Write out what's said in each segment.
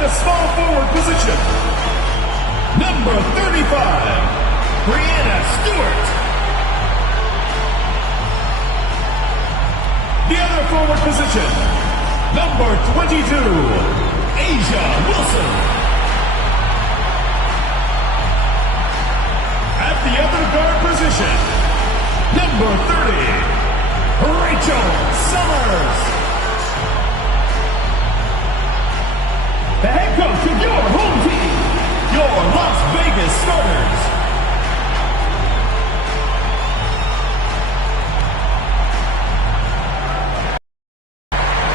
the small forward position, number 35, Brianna Stewart. The other forward position, number 22, Asia Wilson. At the other guard position, number 30, Rachel Summers. The head coach of your home team, your Las Vegas Starters.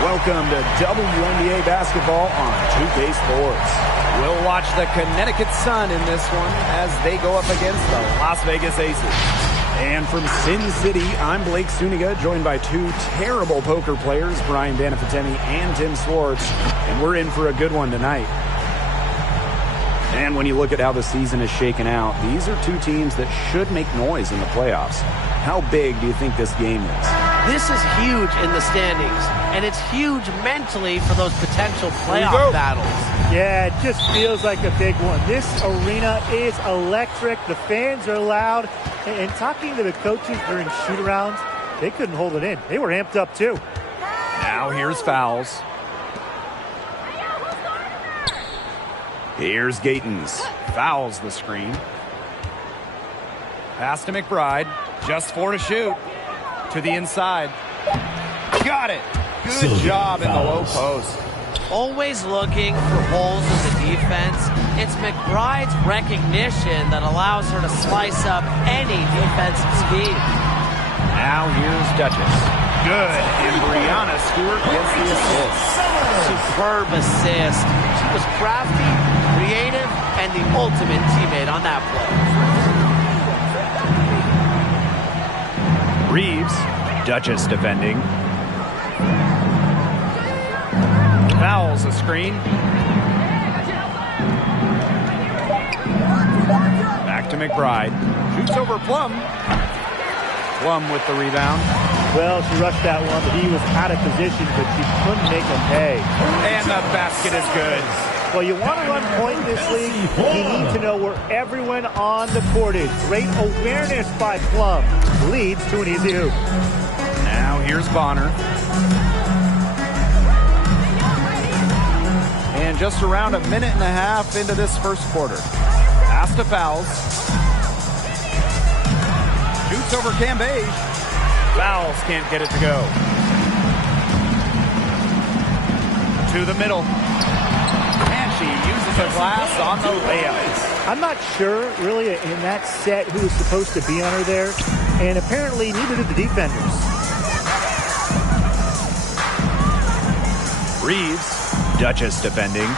Welcome to WNBA basketball on 2K Sports. We'll watch the Connecticut Sun in this one as they go up against the Las Vegas Aces. And from Sin City, I'm Blake Suniga, joined by two terrible poker players, Brian Banafitemi and Tim Swartz, and we're in for a good one tonight. And when you look at how the season is shaken out, these are two teams that should make noise in the playoffs. How big do you think this game is? This is huge in the standings, and it's huge mentally for those potential playoff battles. Yeah, it just feels like a big one. This arena is electric. The fans are loud. And talking to the coaches during shoot-arounds, they couldn't hold it in. They were amped up, too. Now here's fouls. Here's Gatens. Fouls the screen. Pass to McBride. Just 4 to shoot. To the inside. Got it. Good job in the low post. Always looking for holes in the defense. It's McBride's recognition that allows her to slice up any defensive scheme. Now here's Duchess. Good. And Brianna Stewart gets the assist. Superb assist. She was crafty, creative, and the ultimate teammate on that play. Reeves. Duchess defending. Fouls the screen. Back to McBride. Shoots over Plum. Plum with the rebound. Well, she rushed that one, but he was out of position, but she couldn't make him pay. And the basket is good. Well, you want to run point in this league, you need to know where everyone on the court is. Great awareness by Plum. Leads to an easy hoop. Now here's Bonner. And just around a minute and a half into this first quarter. Pass to Fouls. Shoots over Cambage. Fouls can't get it to go. To the middle. And she uses a glass on the layup. I'm not sure, really, in that set who was supposed to be on her there. And apparently neither did the defenders. Reeves. Duchess defending.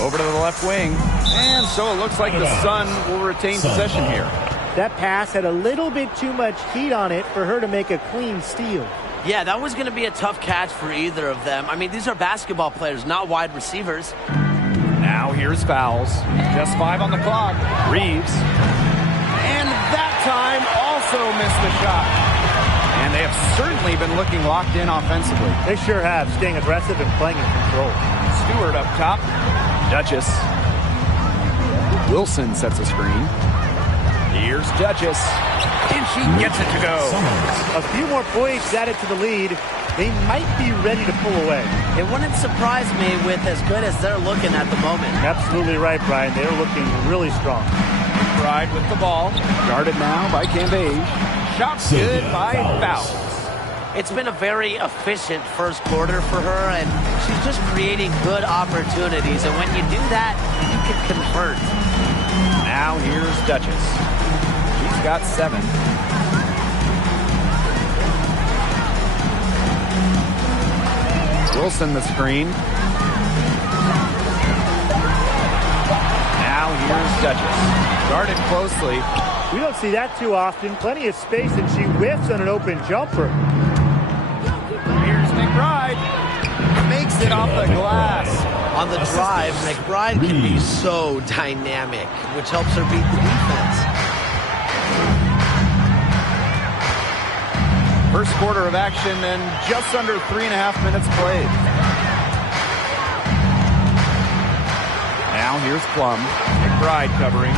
Over to the left wing. And so it looks like the Sun will retain possession here. That pass had a little bit too much heat on it for her to make a clean steal. Yeah, that was going to be a tough catch for either of them. I mean, these are basketball players, not wide receivers. Now here's fouls. Just 5 on the clock. Reeves. And that time also missed the shot. And they have certainly been looking locked in offensively. They sure have, staying aggressive and playing in control. Stewart up top. Duchess. Wilson sets a screen. Here's Duchess. And she gets it to go. A few more points added to the lead. They might be ready to pull away. It wouldn't surprise me with as good as they're looking at the moment. Absolutely right, Brian. They're looking really strong. McBride with the ball. Guarded now by Cambage. Shot good by Fouls. It's been a very efficient first quarter for her, and she's just creating good opportunities. And when you do that, you can convert. Now here's Duchess. She's got 7. Wilson the screen. Now here's Duchess. Guarded closely. We don't see that too often. Plenty of space, and she whiffs on an open jumper. Here's McBride. Makes it off the glass. On the drive, McBride can be so dynamic, which helps her beat the defense. First quarter of action and just under 3.5 minutes played. Now here's Plum. McBride covering.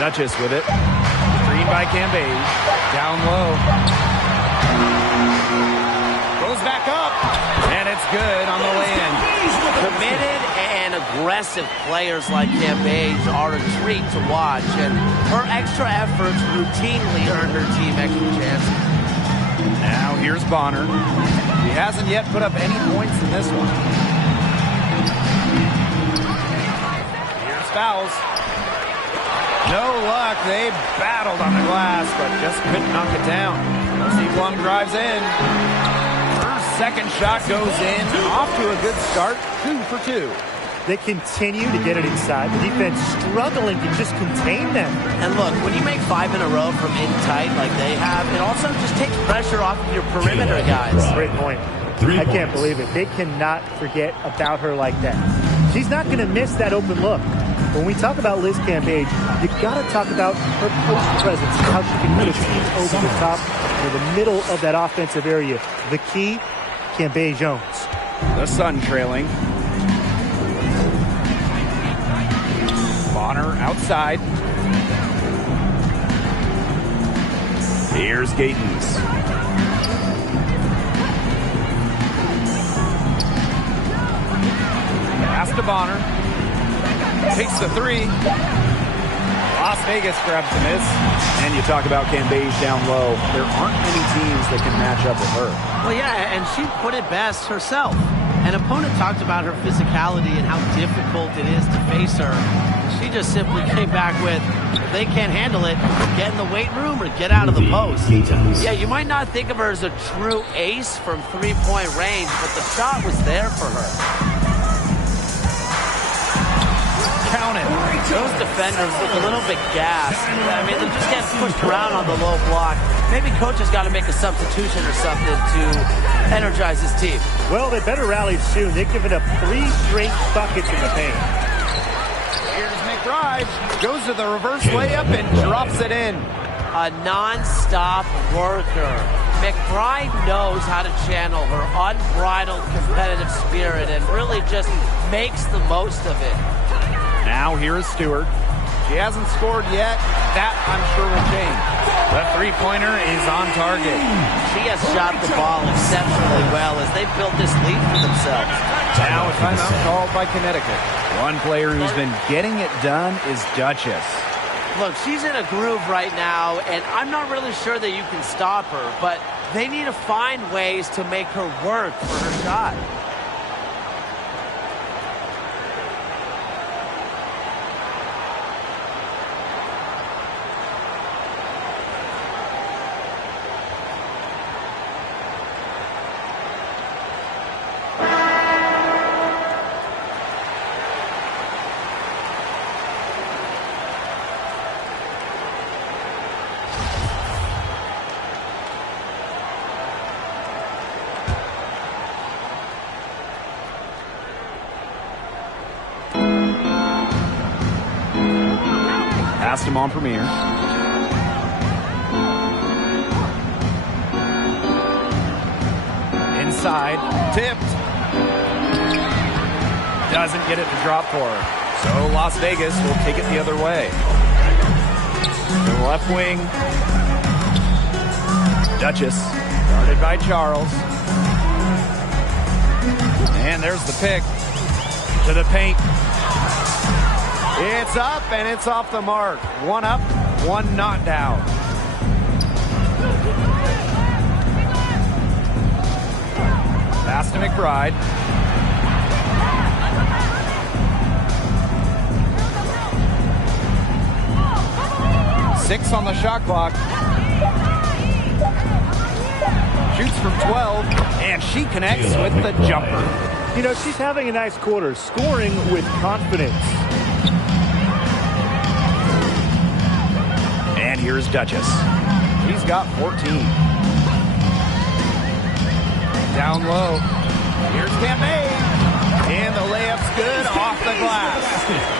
Duchess with it. Screen by Cambage. Down low. Goes back up. And it's good on the way in. Committed and aggressive players like Cambage are a treat to watch. And her extra efforts routinely earn her team extra chances. Now here's Bonner. He hasn't yet put up any points in this one. Here's fouls. No luck. They battled on the glass, but just couldn't knock it down. C. Plum drives in. Her second shot goes in. Off to a good start. 2 for 2. They continue to get it inside. The defense struggling to just contain them. And look, when you make 5 in a row from in tight like they have, it also just takes pressure off of your perimeter guys. Great point. I can't believe it. They cannot forget about her like that. She's not going to miss that open look. When we talk about Liz Cambage, you got to talk about her post presence, how she can put a team over the top in the middle of that offensive area. The key, Cambage owns. The Sun trailing. Bonner outside. Here's Gatens. Pass to Bonner. Takes the 3. Las Vegas grabs the miss. And you talk about Cambage down low. There aren't many teams that can match up with her. Well, yeah, and she put it best herself. An opponent talked about her physicality and how difficult it is to face her. She just simply came back with, if they can't handle it, get in the weight room or get out of the post. Yeah, you might not think of her as a true ace from three-point range, but the shot was there for her. Count it. Those defenders look a little bit gassed. I mean, they're just getting pushed around on the low block. Maybe coach has got to make a substitution or something to energize his team. Well, they better rally soon. They've given up 3 straight buckets in the paint. Here's McBride. Goes to the reverse layup and drops it in. A non-stop worker. McBride knows how to channel her unbridled competitive spirit and really just makes the most of it. Now here is Stewart. She hasn't scored yet. That, I'm sure, will change. The three-pointer is on target. She has shot the ball exceptionally well as they built this lead for themselves. Now a timeout called by Connecticut. One player who's been getting it done is Duchess. Look, she's in a groove right now, and I'm not really sure that you can stop her, but they need to find ways to make her work for her shot. Passed him on Premier. Inside, tipped. Doesn't get it to drop for her. So Las Vegas will take it the other way. The left wing. Duchess, guarded by Charles. And there's the pick to the paint. It's up and it's off the mark. One up, one not down. Pass to McBride. Six on the shot clock. Shoots from 12, and she connects with the jumper. You know, she's having a nice quarter, scoring with confidence. And here's Duchess. She's got 14. Down low. Here's Cambage. And the layup's good off the glass.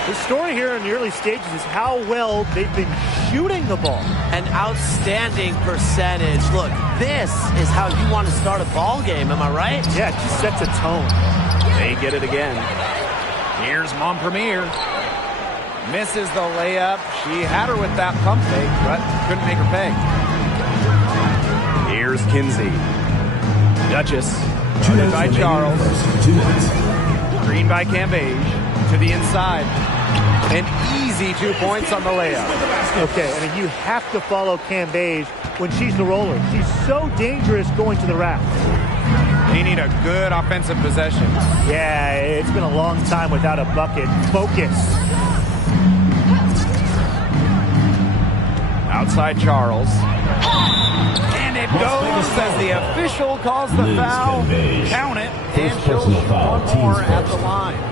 The story here in the early stages is how well they've been shooting the ball. An outstanding percentage. Look, this is how you want to start a ball game, am I right? Yeah, it just sets a tone. They get it again. Here's Montpremier. Misses the layup. She had her with that pump fake, but couldn't make her pay. Here's Kinsey. Duchess. Guarded by Charles. Green by Cambage. To the inside. An easy 2 points on the layup. Okay, I mean, you have to follow Cambage when she's the roller. She's so dangerous going to the rack. They need a good offensive possession. Yeah, it's been a long time without a bucket. Focus. Outside Charles. And it goes as the official calls the foul. Count it. And she'll shoot one more at the line.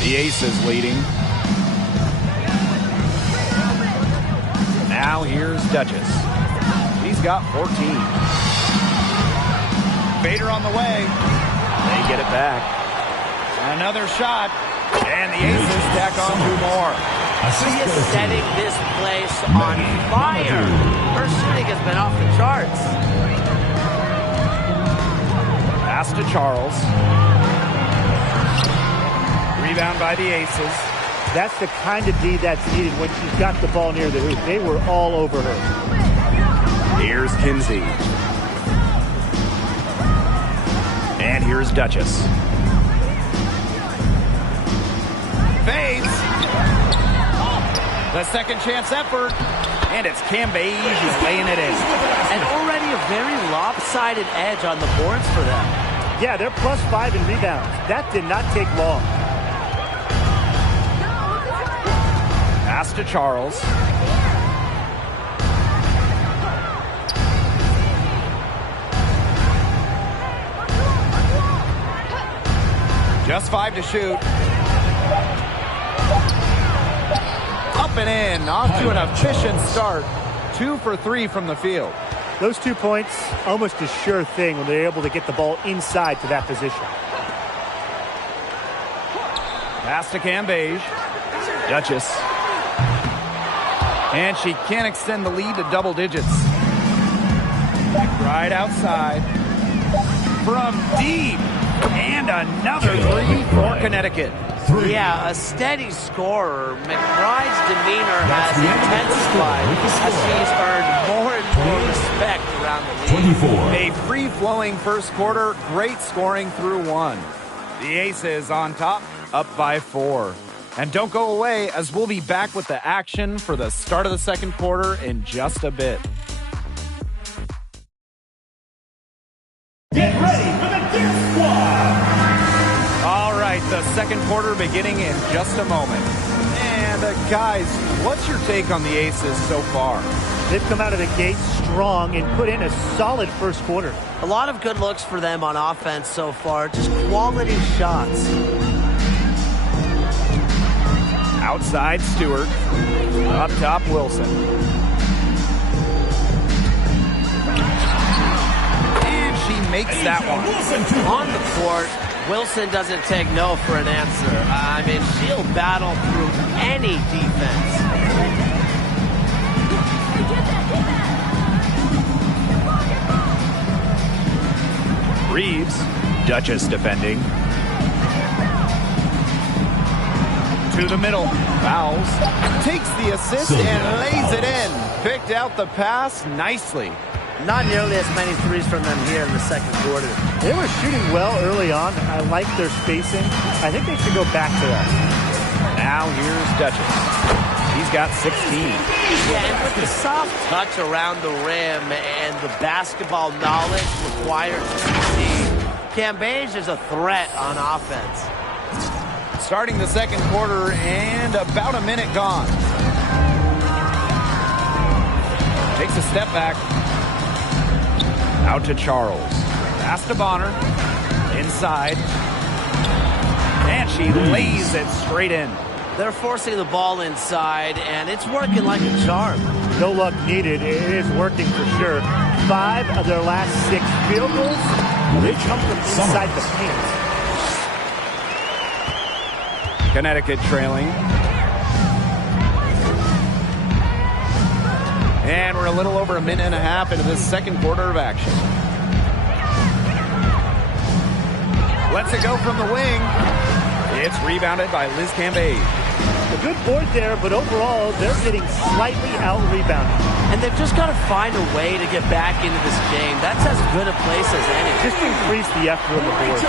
The Aces leading. Now here's Duchess. He's got 14. Bader on the way. They get it back. Another shot. And the Aces tack on 2 more. She is setting this place on fire. Her shooting has been off the charts. Pass to Charles. Rebound by the Aces. That's the kind of D that's needed when she's got the ball near the hoop. They were all over her. Here's Kinsey. And here's Duchess. Fades. The second chance effort. And it's Cambage who's laying it in. And already a very lopsided edge on the boards for them. Yeah, they're +5 in rebounds. That did not take long. Pass to Charles. Just 5 to shoot. Up and in. Off to an efficient start. 2 for 3 from the field. Those 2 points, almost a sure thing when they're able to get the ball inside to that position. Pass to Cambage. Duchess. And she can't extend the lead to double digits. Right outside. From deep. And another 3 for Connecticut. Yeah, a steady scorer. McBride's demeanor has intensified as she's earned more and more respect around the league. A free-flowing first quarter, great scoring through 1. The Aces on top, up by 4. And don't go away, as we'll be back with the action for the start of the second quarter in just a bit. Get ready for the Gear Squad! All right, the second quarter beginning in just a moment. And guys, what's your take on the Aces so far? They've come out of the gate strong and put in a solid first quarter. A lot of good looks for them on offense so far, just quality shots. Outside Stewart, up top Wilson. And she makes that one. On the court, Wilson doesn't take no for an answer. I mean, she'll battle through any defense. Reeves, Duchess defending. To the middle, fouls, takes the assist and lays it in. Picked out the pass nicely. Not nearly as many threes from them here in the second quarter. They were shooting well early on. I like their spacing. I think they should go back to that. Now here's Duchess. She's got 16. Yeah, and with the soft touch around the rim and the basketball knowledge required to succeed, Cambage is a threat on offense. Starting the second quarter and about a minute gone. Takes a step back. Out to Charles. Pass to Bonner. Inside. And she lays it straight in. They're forcing the ball inside, and it's working like a charm. No luck needed. It is working for sure. 5 of their last 6 field goals, they come from inside the paint. Connecticut trailing. And we're a little over a minute and a half into this second quarter of action. Lets it go from the wing. It's rebounded by Liz Cambage. A good board there, but overall, they're getting slightly out-rebounded. And they've just got to find a way to get back into this game. That's as good a place as any. Just increase the effort on the board.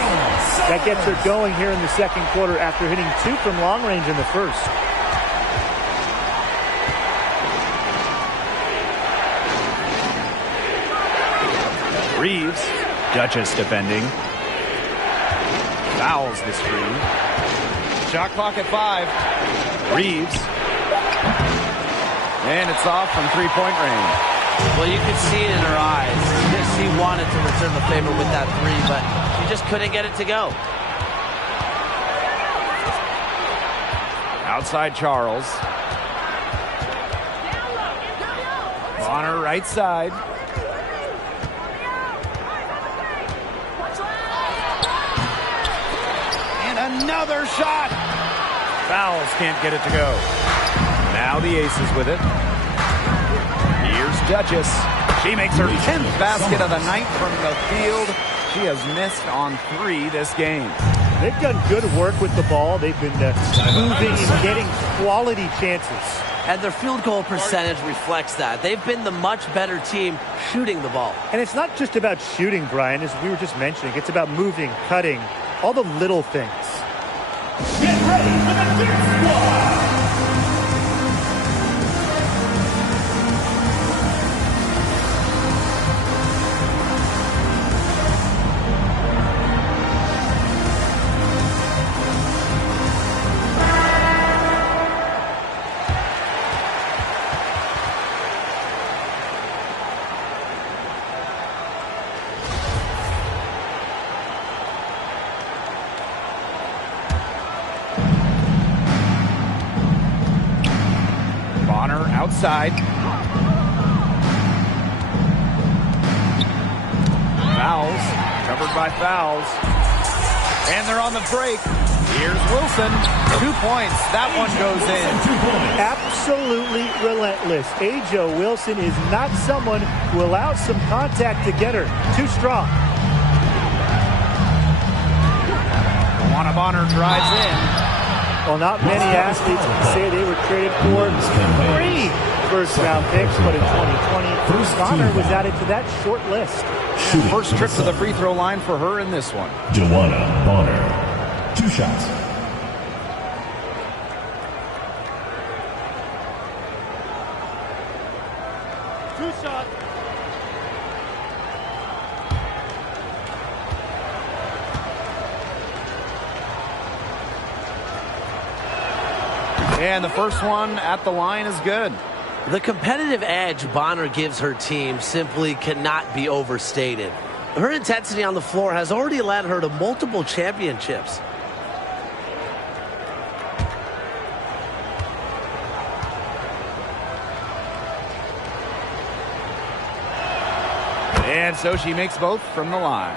That gets her going here in the second quarter after hitting 2 from long range in the first. Reeves, Duchess defending. Fouls the screen. Shot clock at 5. Reeves. And it's off from three-point range. Well, you could see it in her eyes. She wanted to return the favor with that 3, but she just couldn't get it to go. Outside Charles. Bonner right side. And another shot. Fouls can't get it to go. Now the Aces with it. Here's Duchess. She makes her 10th basket of the night from the field. She has missed on 3 this game. They've done good work with the ball. They've been moving and getting quality chances. And their field goal percentage reflects that. They've been the much better team shooting the ball. And it's not just about shooting, Brian, as we were just mentioning. It's about moving, cutting, all the little things. Get ready for the Big Squad! Outside. Fouls. Covered by fouls. And they're on the break. Here's Wilson. 2 points. That one goes in. Absolutely relentless. Ajo Wilson is not someone who allows some contact to get her. Too strong. Luana Bonner drives in. Well, not many athletes can say they were traded for 3 first-round picks, but in 2020, Bonner was added to that short list. First trip to the free throw line for her in this one. Luana Bonner, 2 shots. And the first one at the line is good. The competitive edge Bonner gives her team simply cannot be overstated. Her intensity on the floor has already led her to multiple championships. And so she makes both from the line.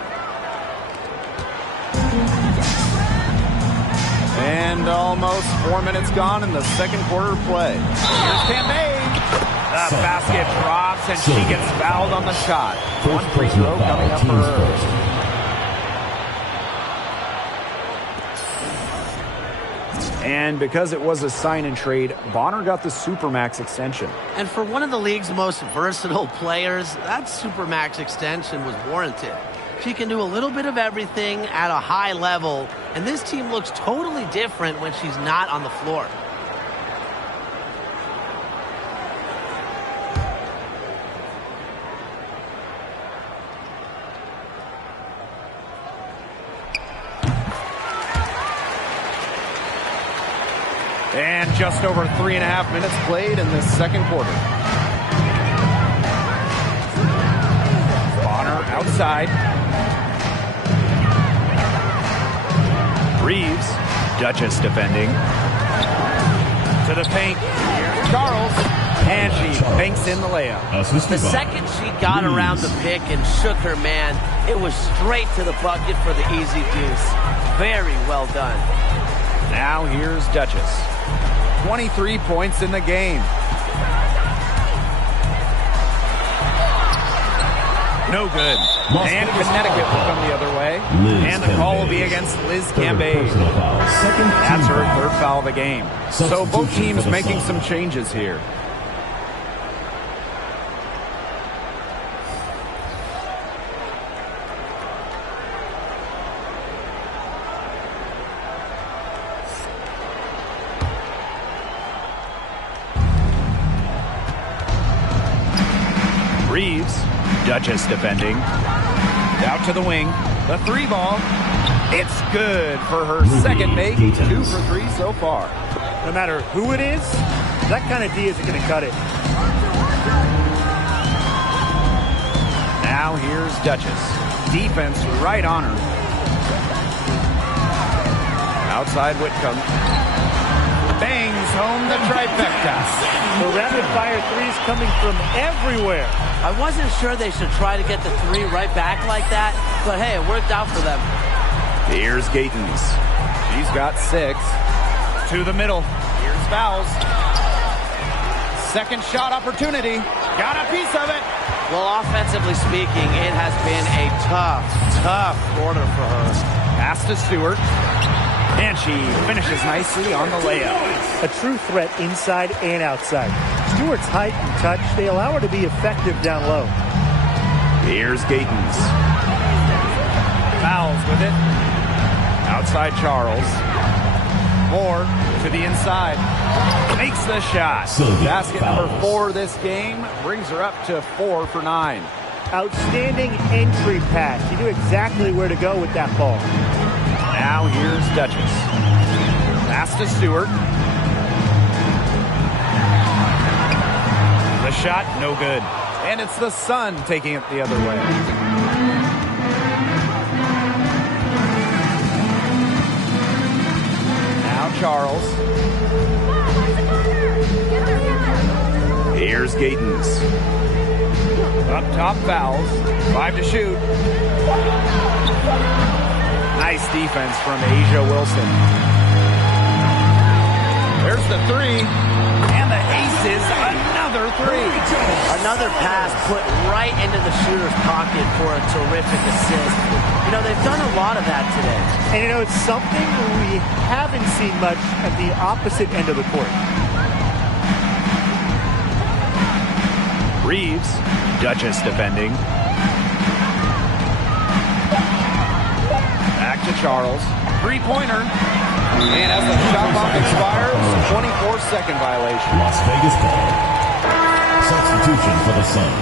And almost 4 minutes gone in the second quarter play. Here's Cambage. The basket drops and she gets fouled on the shot. 1 free throw coming up for her. And because it was a sign and trade, Bonner got the Supermax extension. And for one of the league's most versatile players, that Supermax extension was warranted. She can do a little bit of everything at a high level, and this team looks totally different when she's not on the floor. And just over 3.5 minutes played in this second quarter. Bonner outside. Reeves, Duchess defending. To the paint. Here's Charles. And she banks in the layup. The second she got around the pick and shook her man, it was straight to the bucket for the easy deuce. Very well done. Now here's Duchess. 23 points in the game. No good. And Connecticut will come the other way. And the call will be against Liz Cambage. That's her third foul of the game. So both teams making some changes here. Reeves, Duchess defending. Out to the wing. The three ball. It's good for her second make. 2 for 3 so far. No matter who it is, that kind of D isn't going to cut it. Now here's Duchess. Defense right on her. Outside Whitcomb. Bangs home the trifecta. The rapid-fire threes coming from everywhere. I wasn't sure they should try to get the three right back like that, but hey, it worked out for them. Here's Gatens. She's got 6. To the middle. Here's Fouls. Second shot opportunity. Got a piece of it. Well, offensively speaking, it has been a tough quarter for her. Pass to Stewart. And she finishes nicely on the layup. A true threat inside and outside. Stewart's height and touch, they allow her to be effective down low. Here's Gatens. Fouls with it. Outside Charles. Moore to the inside. Makes the shot. Basket number 4 this game. Brings her up to 4 for 9. Outstanding entry pass. She knew exactly where to go with that ball. Now here's Duchess. Pass to Stewart. The shot, no good. And it's the Sun taking it the other way. Now Charles. Here's Gatens. Up top Fouls. 5 to shoot. Nice defense from Asia Wilson. There's the 3. And the aces, another 3. Another pass put right into the shooter's pocket for a terrific assist. You know, they've done a lot of that today. And you know, it's something we haven't seen much at the opposite end of the court. Reeves, Duchess defending. Back to Charles. 3-pointer. And as the shot clock expires, 24-second violation. Las Vegas ball. Substitution for the Sun.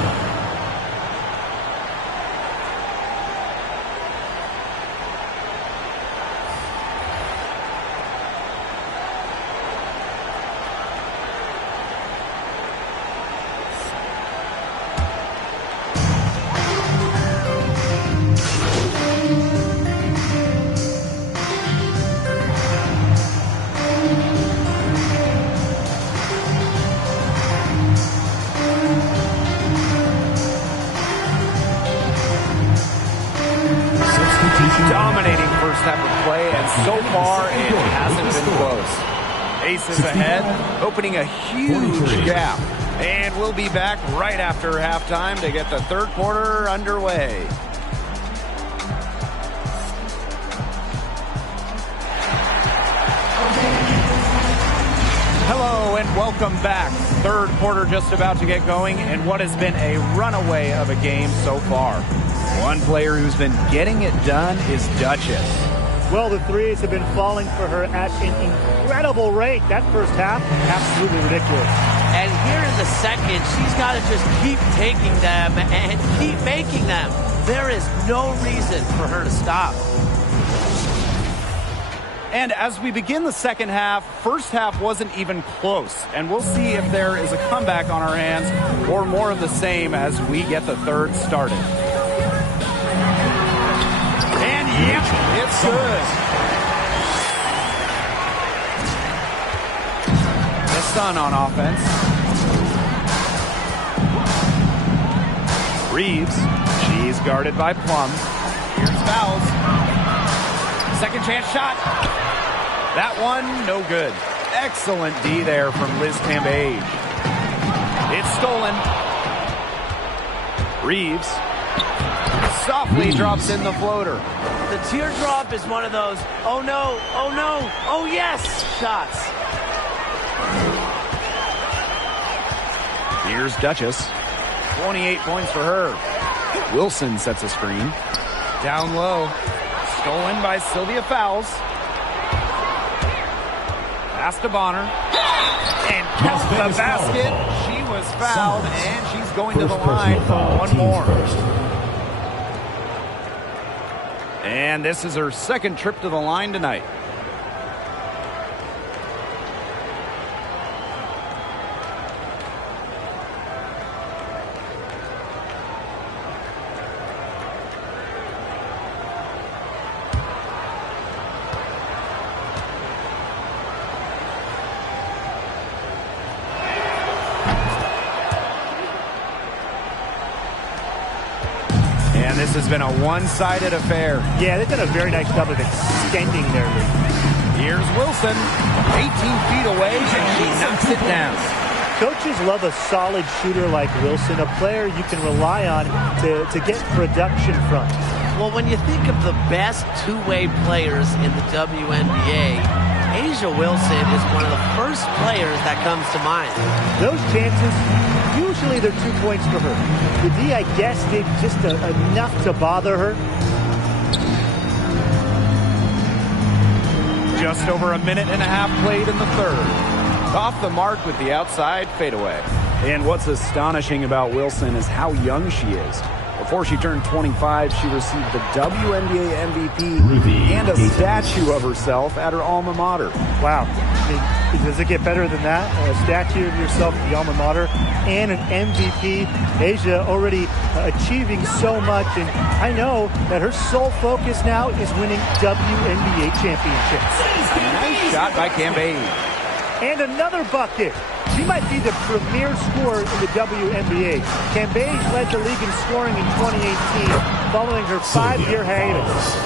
Dominating first half of play, and so far it hasn't been close. Aces ahead, opening a huge gap. And we'll be back right after halftime to get the third quarter underway. Hello and welcome back. Third quarter just about to get going, and what has been a runaway of a game so far. One player who's been getting it done is Duchess. Well, the threes have been falling for her at an incredible rate. That first half, absolutely ridiculous. And here in the second, she's got to just keep taking them and keep making them. There is no reason for her to stop. And as we begin the second half, first half wasn't even close. And we'll see if there is a comeback on our hands or more of the same as we get the third started. And yep, it's good. The Sun on offense. Reeves, she's guarded by Plum. Here's fouls. Second chance shot. That one, no good. Excellent D there from Liz Cambage. It's stolen. Reeves softly drops in the floater. The teardrop is one of those, oh no, oh yes, shots. Here's Duchess. 28 points for her. Wilson sets a screen. Down low. Stolen by Sylvia Fowles. Pass to Bonner. And counts the basket. She was fouled, and she's going to the line for one more. And this is her second trip to the line tonight. This has been a one-sided affair. Yeah, they've done a very nice job of extending their lead. Here's Wilson, 18 feet away, and she knocks it down. Coaches love a solid shooter like Wilson, a player you can rely on to get production from. Well, when you think of the best two-way players in the WNBA, A'ja Wilson is one of the first players that comes to mind. Those chances, usually they're 2 points for her. The D, I guess, did just enough to bother her. Just over a minute and a half played in the third. Off the mark with the outside fadeaway. And what's astonishing about Wilson is how young she is. Before she turned 25, she received the WNBA MVP and a statue of herself at her alma mater. Wow. I mean, does it get better than that? A statue of yourself at the alma mater and an MVP. A'ja already achieving so much, and I know that her sole focus now is winning WNBA championships. Nice shot by Cambage. And another bucket. She might be the premier scorer in the WNBA. Cambage led the league in scoring in 2018, following her 5-year hiatus.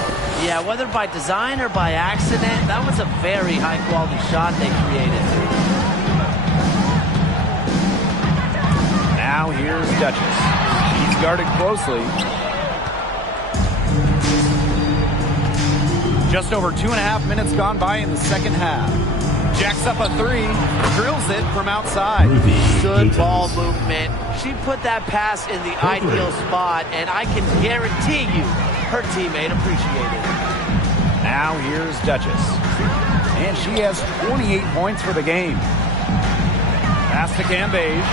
Yeah, whether by design or by accident, that was a very high-quality shot they created. Now here's Duchess. She's guarded closely. Just over 2.5 minutes gone by in the second half. Jacks up a three, drills it from outside. Good ball movement. She put that pass in the ideal spot, and I can guarantee you her teammate appreciated it. Now here's Duchess. And she has 28 points for the game. Pass to Cambage.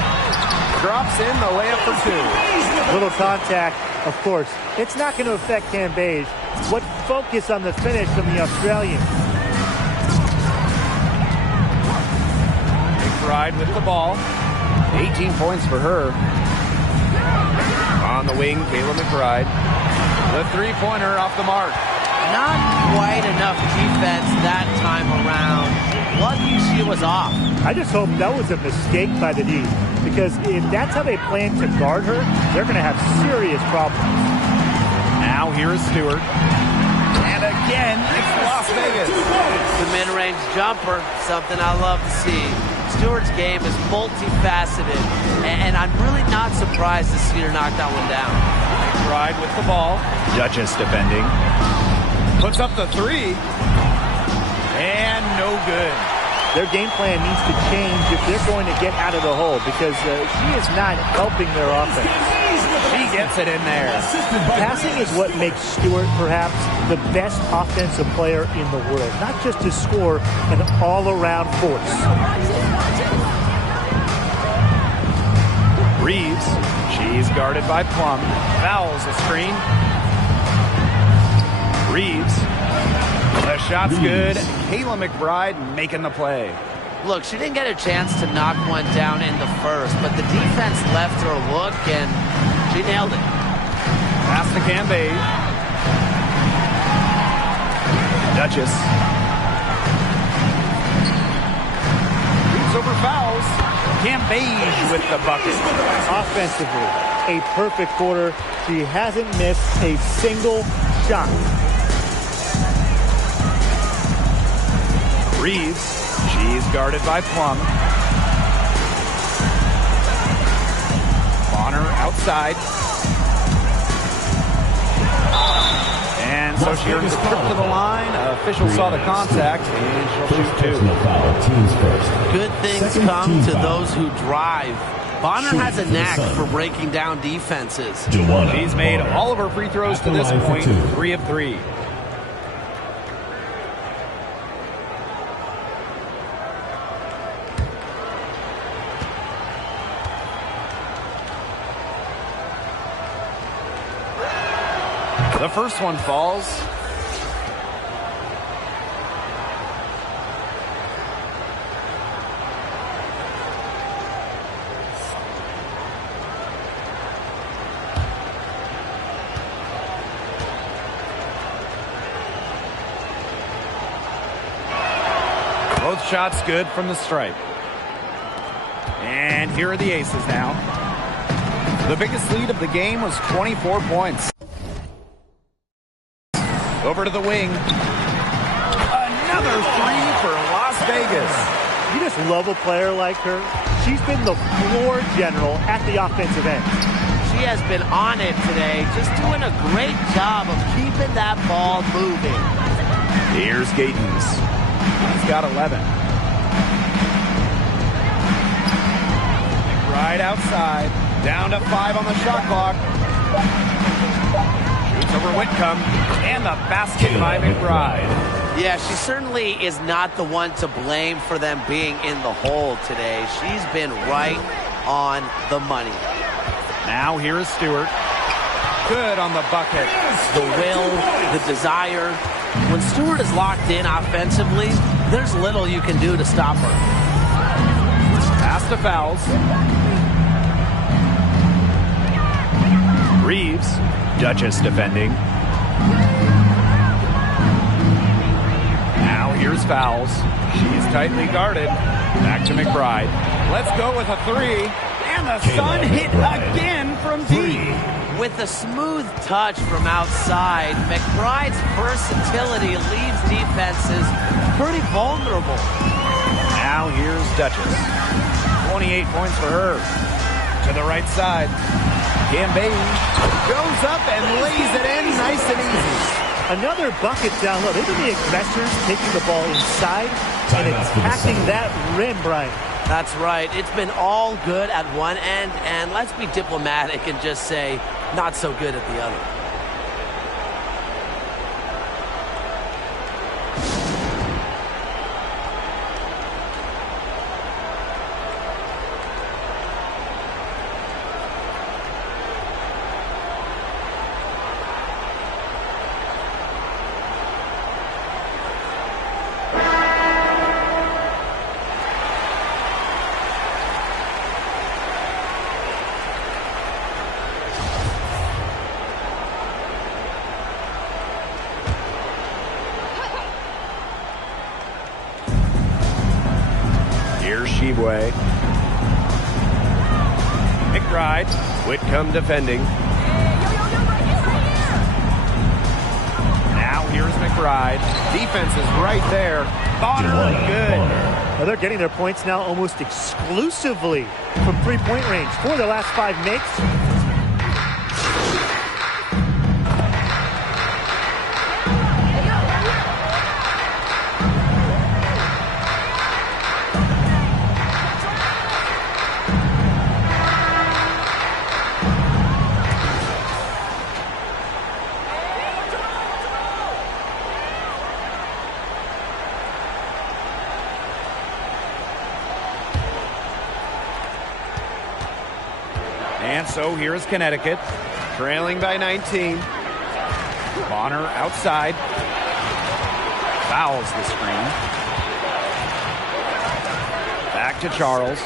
Drops in the layup for two. Little contact, of course. It's not going to affect Cambage. What focus on the finish from the Australian. McBride with the ball. 18 points for her. On the wing, Kayla McBride. The three-pointer off the mark. Not quite enough defense that time around. Lucky she was off. I just hope that was a mistake by the D, because if that's how they plan to guard her, they're going to have serious problems. Now here is Stewart. And again, it's Las Vegas. The mid-range jumper, something I love to see. Stewart's game is multifaceted, and I'm really not surprised to see her knock that one down. McBride with the ball. Duchess defending. Puts up the three. And no good. Their game plan needs to change if they're going to get out of the hole, because she is not helping their offense. She gets it in there. Passing is what makes Stewart perhaps the best offensive player in the world, not just to score, an all-around force. Reeves, she's guarded by Plum. Fouls a screen. Reeves, the shot's good. Kayla McBride making the play. Look, she didn't get a chance to knock one down in the first, but the defense left her a look, and she nailed it. Pass to Cambage. Duchess. Moves over fouls. Cambage with the bucket. Offensively, a perfect quarter. She hasn't missed a single shot. Reeves. She's guarded by Plum. Bonner outside. And so she earns a trip to the line. Official saw the contact, and she'll shoot two. Good things come to those who drive. Bonner has a knack for breaking down defenses. She's made all of her free throws to this point, 3 of 3. The first one falls. Both shots good from the stripe. And here are the aces now. The biggest lead of the game was 24 points. Over to the wing. Another three for Las Vegas. You just love a player like her. She's been the floor general at the offensive end. She has been on it today, just doing a great job of keeping that ball moving. Here's Gatens. He's got 11. Right outside. Down to 5 on the shot clock. Over Whitcomb, and the basket by McBride. Yeah, she certainly is not the one to blame for them being in the hole today. She's been right on the money. Now here is Stewart. Good on the bucket. The will, the desire. When Stewart is locked in offensively, there's little you can do to stop her. Pass to fouls. Reeves. Duchess defending. Now here's fouls. She's tightly guarded. Back to McBride. Let's go with a three. And the Sun hit again from deep. With a smooth touch from outside, McBride's versatility leaves defenses pretty vulnerable. Now here's Duchess. 28 points for her. To the right side. Cambage goes up and lays it in nice and easy. Another bucket down low. They've been the aggressors taking the ball inside and attacking that rim, Brian. That's right. It's been all good at one end, and let's be diplomatic and just say not so good at the other. Sheboy. McBride. Whitcomb defending. Now here's McBride. Defense is right there. Bonner, good. Well, they're getting their points now almost exclusively from three-point range. 4 of their last 5 makes. And so here's Connecticut, trailing by 19. Bonner outside. Fouls the screen. Back to Charles.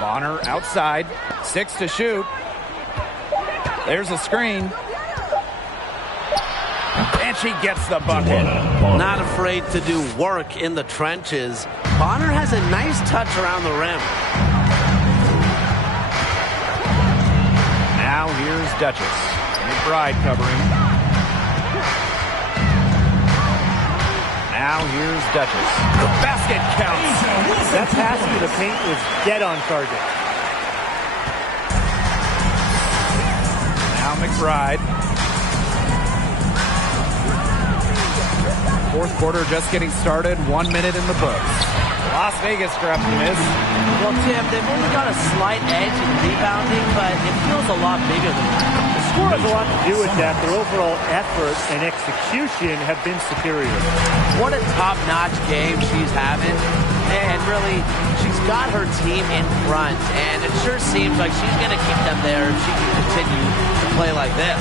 Bonner outside. 6 to shoot. There's a screen. And she gets the bucket. Not afraid to do work in the trenches. Bonner has a nice touch around the rim. Now here's Duchess. McBride covering. Now here's Duchess. The basket counts. That pass to the paint was dead on target. Now McBride. Fourth quarter just getting started. 1 minute in the books. Las Vegas grabs the miss. Well, Tim, they've only got a slight edge in rebounding, but it feels a lot bigger than that. The score has a lot to do with that. Their overall effort and execution have been superior. What a top-notch game she's having. And really, she's got her team in front. And it sure seems like she's going to keep them there if she can continue to play like this.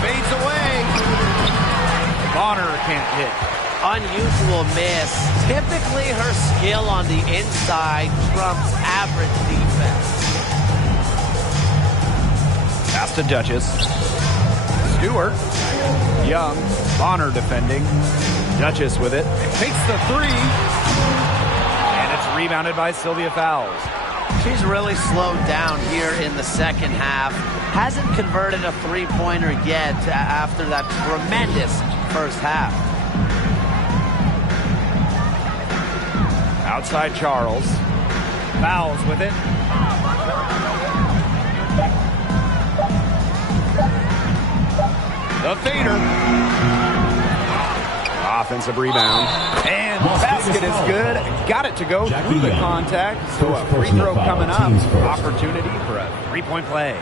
Fades away. Bonner can't hit. Unusual miss. Typically, her skill on the inside trumps average defense. Pass to Duchess. Stewart. Young. Bonner defending. Duchess with it. Takes the three. And it's rebounded by Sylvia Fowles. She's really slowed down here in the second half. Hasn't converted a three-pointer yet after that tremendous first half. Outside Charles. Fouls with it. The fader. Offensive rebound. And basket is good. Got it to go through the contact. So a free throw coming up. Opportunity for a three-point play.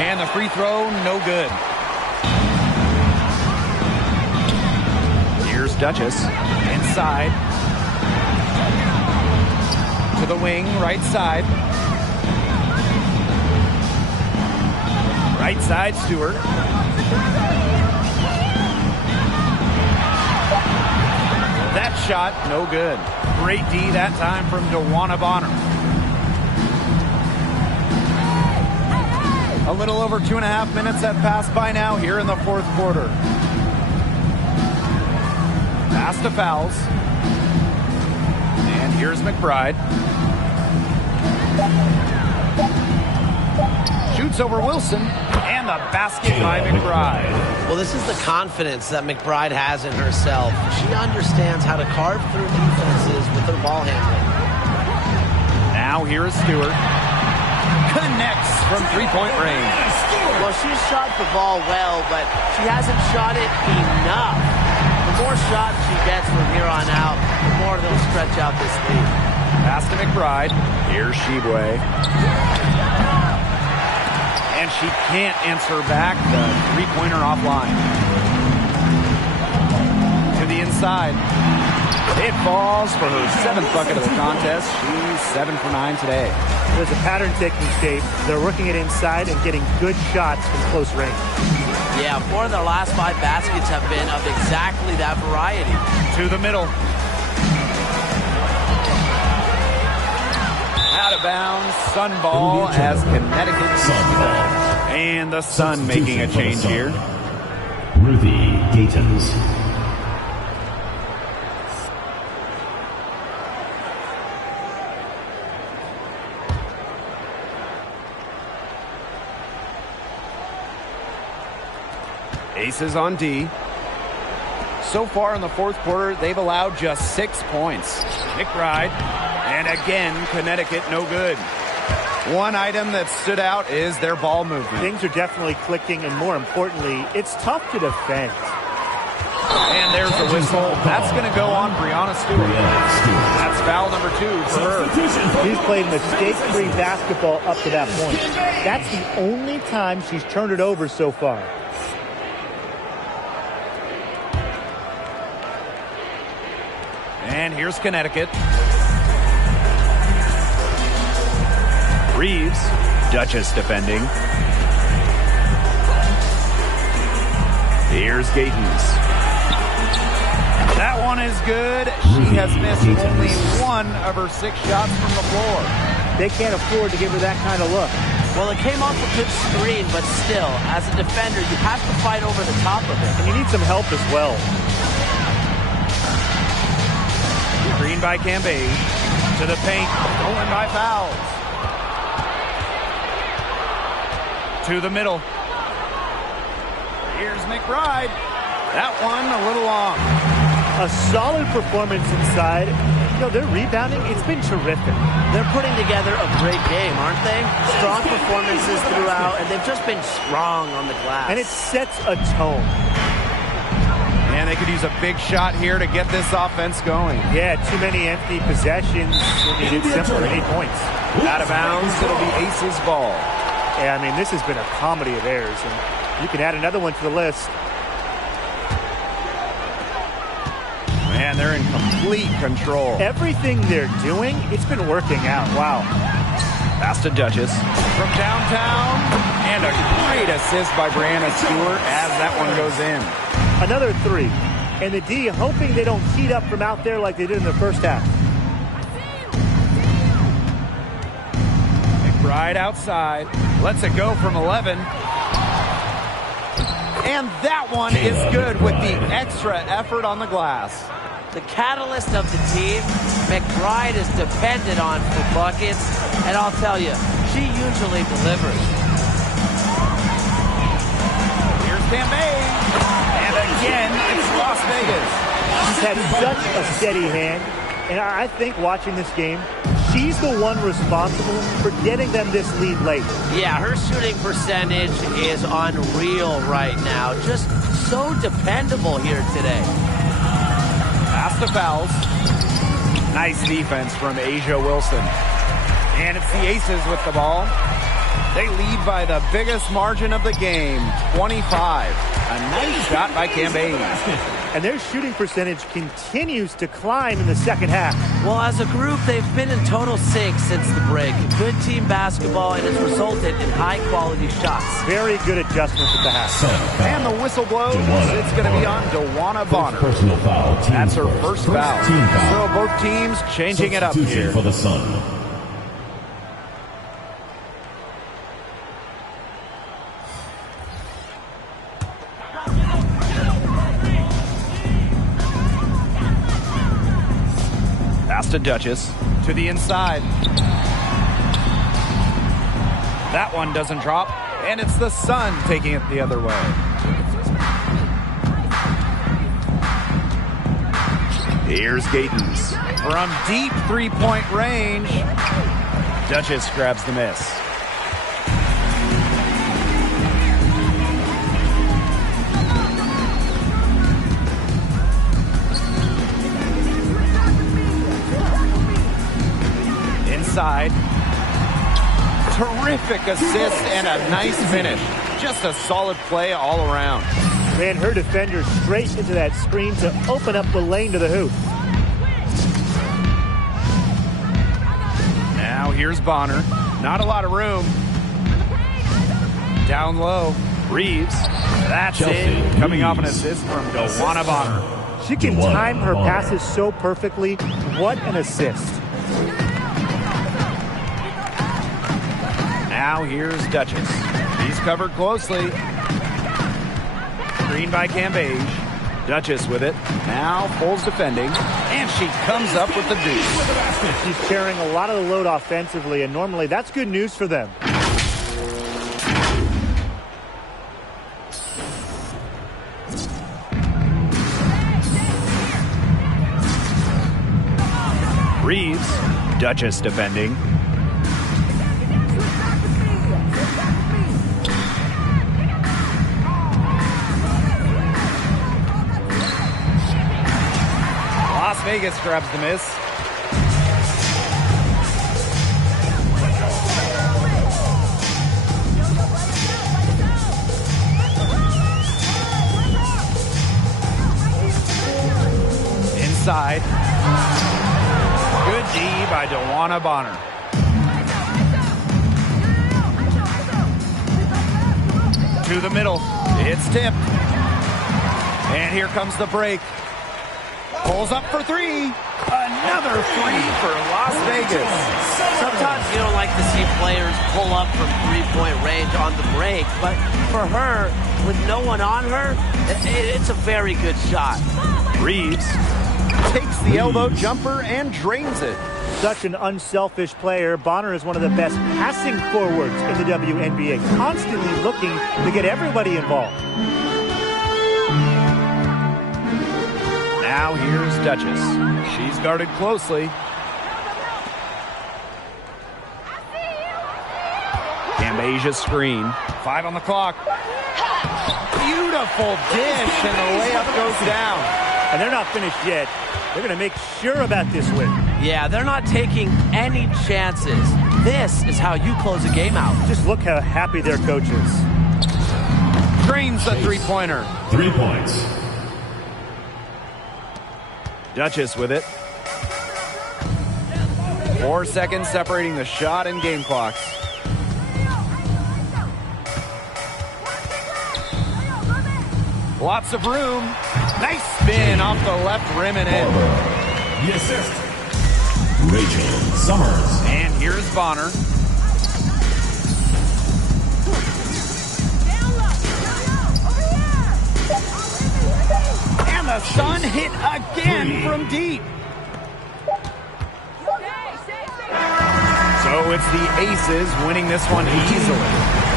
And the free throw, no good. Here's Duchess. Inside. To the wing, right side. Right side, Stewart. That shot, no good. Great D that time from DeWanna Bonner. A little over 2.5 minutes have passed by now here in the fourth quarter. Pass to Fowles. And here's McBride. Shoots over Wilson. And the basket by McBride. Well, this is the confidence that McBride has in herself. She understands how to carve through defenses with her ball handling. Now here is Stewart. Connects from three-point range. Well, she's shot the ball well, but she hasn't shot it enough. The more shots she gets from here on out, the more they'll stretch out this lead. Pass to McBride. Here's Sheboy. And she can't answer back the three-pointer offline. To the inside. It falls for her 7th bucket of the contest. She's 7 for 9 today. There's a pattern taking shape. They're working it inside and getting good shots from close range. Yeah, 4 of their last 5 baskets have been of exactly that variety. To the middle. Out of bounds. Sun ball as Connecticut. Sun ball. And the Sun making a change here. Ruthie Gatons. Aces on D. So far in the fourth quarter, they've allowed just 6 points. McBride. And again, Connecticut no good. One item that stood out is their ball movement. Things are definitely clicking, and more importantly, it's tough to defend. And there's the whistle. That's going to go on Brianna Stewart. That's foul number 2 for her. She's played mistake-free basketball up to that point. That's the only time she's turned it over so far. And here's Connecticut. Reeves, Duchess defending. Here's Gatens. That one is good. She has missed only 1 of her 6 shots from the floor. They can't afford to give her that kind of look. Well, it came off a good screen, but still, as a defender, you have to fight over the top of it. And you need some help as well. Green by Cambage. To the paint. Stolen by Fowles. To the middle. Here's McBride. That one a little long. A solid performance inside. You know, their rebounding, it's been terrific. They're putting together a great game, aren't they? Strong performances throughout, and they've just been strong on the glass. And it sets a tone. And they could use a big shot here to get this offense going. Yeah, too many empty possessions. It's simple. They need points. Out of bounds, it'll be Aces ball. Yeah, I mean, this has been a comedy of errors, and you can add another one to the list. Man, they're in complete control. Everything they're doing, it's been working out. Wow. Pass to Duchess. From downtown. And a great assist by Brianna Stewart as that one goes in. Another 3. And the D hoping they don't heat up from out there like they did in the first half. McBride outside. Lets it go from 11. And that one is good with the extra effort on the glass. The catalyst of the team, McBride is depended on for buckets, and I'll tell you, she usually delivers. Here's Cambage, and again, it's Las Vegas. She's had such a steady hand, and I think watching this game, she's the one responsible for getting them this lead late. Yeah, her shooting percentage is unreal right now. Just so dependable here today. Pass to Fowles. Nice defense from Asia Wilson. And it's the Aces with the ball. They lead by the biggest margin of the game, 25. A nice shot by Cambage. And their shooting percentage continues to climb in the second half. Well, as a group, they've been in total sync since the break. Good team basketball, and it's resulted in high-quality shots. Very good adjustments at the half. And the whistle blows. It's going to be on DeWanna Bonner. Personal foul. That's her first foul. So both teams changing it up here. For the Sun. Pass to Duchess. To the inside. That one doesn't drop. And it's the Sun taking it the other way. Here's Gatens. From deep three-point range. Duchess grabs the miss. Inside. Terrific assist and a nice finish. Just a solid play all around. Ran her defender straight into that screen to open up the lane to the hoop. Now here's Bonner. Not a lot of room. Down low. Reeves. That's it. Coming off an assist from DeWanna Bonner. She can time her passes so perfectly. What an assist. Now here's Duchess. He's covered closely. Screen by Cambage. Duchess with it. Now Foles defending. And she comes up with the deuce. She's carrying a lot of the load offensively, and normally that's good news for them. Reeves. Duchess defending. Vegas grabs the miss. Inside. Good D by Dewana Bonner. To the middle. It's tipped. And here comes the break. Pulls up for three. Another three for Las Vegas. Sometimes you don't like to see players pull up from three-point range on the break, but for her, with no one on her, it's a very good shot. Reeves takes the elbow jumper and drains it. Such an unselfish player. Bonner is one of the best passing forwards in the WNBA, constantly looking to get everybody involved. Now here's Duchess. She's guarded closely. Cambasia screen. 5 on the clock. Beautiful dish, and the layup goes down. And they're not finished yet. They're going to make sure about this win. Yeah, they're not taking any chances. This is how you close a game out. Just look how happy their coach is. Drains the three-pointer. 3 points. Duchess with it. 4 seconds separating the shot and game clocks. Lots of room. Nice spin off the left rim and in. The assist. Rachel Summers. And here's Bonner. And the Sun hit again from deep. So it's the Aces winning this one easily.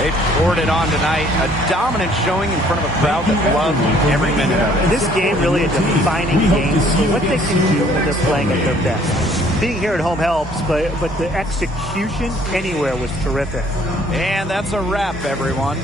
They poured it on tonight. A dominant showing in front of a crowd that loved every minute of it. This game really a defining game for what they can do when they're playing at their best. Being here at home helps, but the execution anywhere was terrific. And that's a wrap, everyone.